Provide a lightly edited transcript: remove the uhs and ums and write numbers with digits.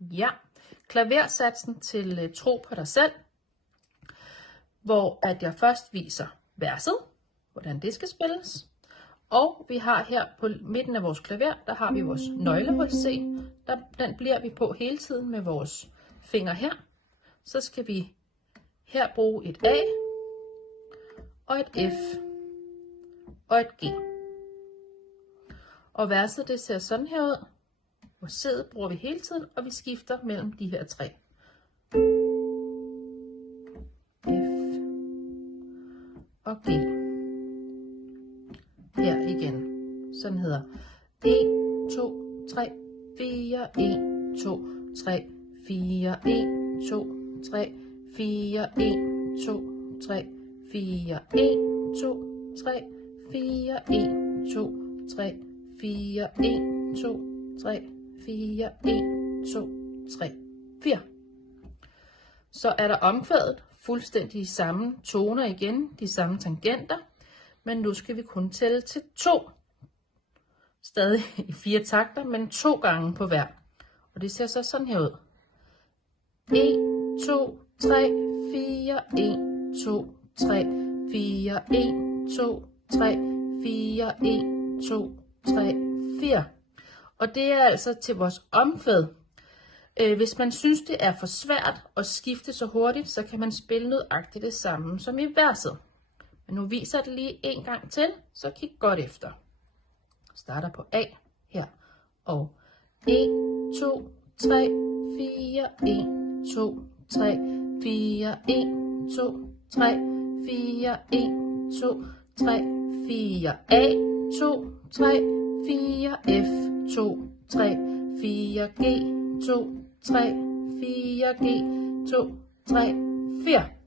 Ja, klaversatsen til Tro på dig selv, hvor at jeg først viser verset, hvordan det skal spilles. Og vi har her på midten af vores klaver, der har vi vores nøglehul C. Den bliver vi på hele tiden med vores finger her. Så skal vi her bruge et A, og et F, og et G. Og verset det ser sådan her ud. Og C'et bruger vi hele tiden, og vi skifter mellem de her tre. F og G. Her igen. Sådan hedder 1, 2, 3, 4, 1, 2, 3, 4, 1, 2, 3, 4, 1, 2, 3, 4, 1, 2, 3, 4, 1, 2, 3, 4, 1, 2, 3, 4, 1, 2, 3, 4. Så er der omkvædet fuldstændig samme toner igen, de samme tangenter, men nu skal vi kun tælle til 2. Stadig i 4 takter, men 2 gange på hver. Og det ser så sådan her ud. 1, 2, 3, 4, 1, 2, 3, 4, 1, 2, 3, 4, 1, 2, 3, 4. Og det er altså til vores omkvæd. Hvis man synes, det er for svært at skifte så hurtigt, så kan man spille nøjagtigt det samme som i verset. Men nu viser jeg det lige en gang til, så kig godt efter. Starter på A her. Og 1, 2, 3, 4, 1, 2, 3, 4, 1, 2, 3, 4, 1, 2, 3, 4. A, 2, 3, 4, F, 2, 3, 4, G, 2, 3, 4, G, 2, 3, 4.